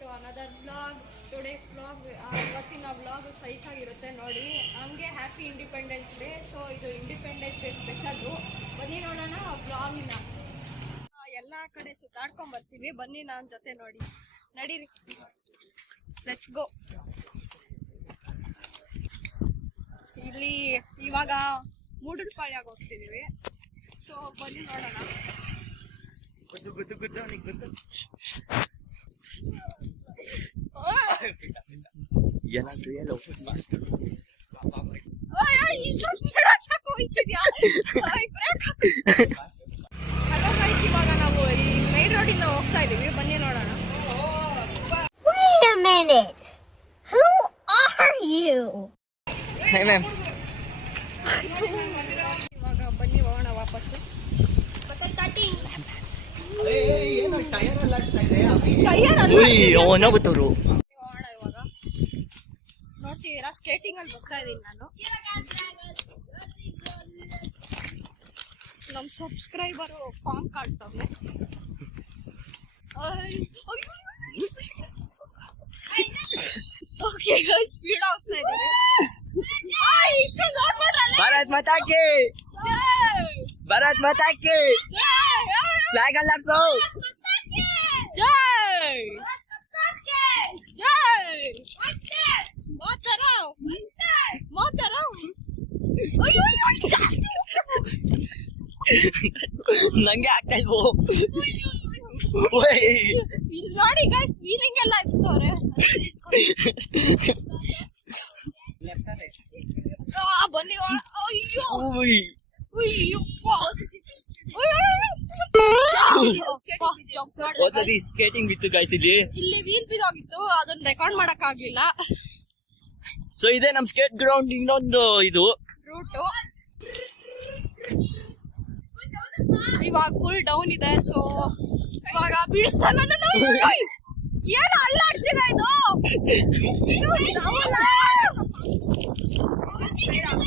To another blog. Today's blog ಇವತ್ತಿನ blog ಸೈಕ್ ಆಗಿರುತ್ತೆ ನೋಡಿ. ಹಂಗೆ ಹ್ಯಾಪಿ ಇಂಡಿಪೆಂಡೆನ್ಸ್ ಡೇ. ಸೊ ಇದು ಇಂಡಿಪೆಂಡೆನ್ಸ್ ಡೇ ಸ್ಪೆಷಲ್ಲು. ಬನ್ನಿ ನೋಡೋಣ ಬ್ಲಾಗಿನ. ಎಲ್ಲ ಕಡೆ ಸುತ್ತಾಡ್ಕೊಂಡ್ ಬರ್ತೀವಿ, ಬನ್ನಿ ನನ್ನ ಜೊತೆ ನೋಡಿ. ನಡೀರಿ, ಲೆಟ್ಸ್ ಗೋ. ಇಲ್ಲಿ ಇವಾಗ ಮೂಡಲ್ಪಾಳ್ಯಾಗ ಹೋಗ್ತಿದೀವಿ. ಸೊ ಬನ್ನಿ ನೋಡೋಣ. ಹಲೋ ಗೈಸ್, ಇವಾಗ ನಾವು ಈ ಮೈನ್ ರೋಡಿಂದ ಹೋಗ್ತಾ ಇದೀವಿ, ಬನ್ನಿ ನೋಡೋಣ. Wait a minute. Who are you? Hey ma'am. ಇವಾಗ ಬನ್ನಿ ಹೋಗೋಣ ವಾಪಸ್ಸು. ಹೋಗೋಣ ಇವಾಗ ನೋಡ್ತೀರಾ, ಸ್ಕೇಟಿಂಗ್ ಅಲ್ಲಿ ಹೋಗ್ತಾ ಇದೀನಿ ನಾನು. ನಮ್ ಸಬ್ಸ್ಕ್ರೈಬರ್ ಫಾರ್ಮ್ ಕಾಡ್ತವ್ರೆ. ಓಕೆ ಗೈಸ್, ಸ್ಪೀಡ್ ಆಗ್ತಾ ಇದೀವಿ. ಭಾರತ್ ಮಾತಾ ಕಿ, ಭಾರತ್ ಮಾತಾ ಕಿ. ಫ್ಲಾಗ್ ಅಲ್ಲಾಡ್ಸು. ಜೈ ಜೈ ಮಾತರಂ ಮಾತರಂ. ನಂಗೆ ಆಗ್ತಾ ಇಲ್ವೋ. ಇಲ್ಲಿ ನೋಡಿ ಗೈಸ್, ಫೀಲಿಂಗ್ ಎಲ್ಲ ಇರ್ತವ್ರೆ. ಬನ್ನಿ. ಅಯ್ಯೋ ಸ್ಕೇಟಿಂಗ್ ಬಿತ್ತು ಗಾಯ್ಸ್. ಇಲ್ಲಿ ವೀಲ್ ಬಿದ್ದೋಗಿತ್ತು, ಅದನ್ನ ರೆಕಾರ್ಡ್ ಮಾಡಕ್ ಆಗ್ಲಿಲ್ಲ. ಸೊ ಇದೆ ನಮ್ ಸ್ಕೇಟ್ ಗ್ರೌಂಡ್ ಇನ್ನೊಂದು ಇದು ರೂಟು. ಇವಾಗ ಫುಲ್ ಡೌನ್ ಇದೆ. ಸೊ ಇವಾಗ ಬೀಳಿಸ್ತಾನ. ಏನು ಅಲ್ಲಾಡ್ತೀರ ಇದು?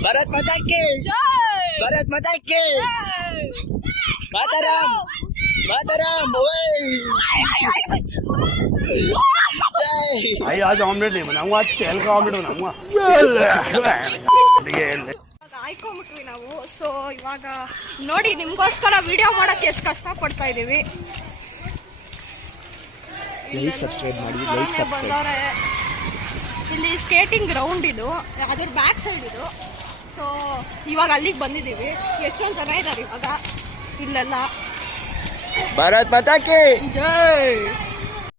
ಭಾರತ್ ಮಾತಾ ಕಿ, ಜೈ ಭಾರತ್ ಮಾತಾ ಕಿ. ಜೈ ಮಾತರಂ मातरम। भाई आज ऑमलेट नहीं बनाऊंगा, आज तेल का ऑमलेट बनाऊंगा। ಆಯ್ಕೊಂಡ್ಬಿಟ್ವಿ ನಾವು. ಸೊ ಇವಾಗ ನೋಡಿ, ನಿಮ್ಗೋಸ್ಕರ ವಿಡಿಯೋ ಮಾಡಕ್ಕೆ ಎಷ್ಟು ಕಷ್ಟ ಪಡ್ತಾ ಇದೀವಿ. ಬಂದವ್ರೆ. ಇಲ್ಲಿ ಸ್ಕೇಟಿಂಗ್ ಗ್ರೌಂಡ್ ಇದು, ಅದ್ರ ಬ್ಯಾಕ್ ಸೈಡ್ ಇದು. ಸೊ ಇವಾಗ ಅಲ್ಲಿಗೆ ಬಂದಿದ್ದೀವಿ. ಎಷ್ಟೊಂದು ಜನ ಇದ್ದಾರೆ ಇವಾಗ ಇಲ್ಲೆಲ್ಲ. ಭಾರತ್ ಮಾತಾ ಕಿ ಜೈ.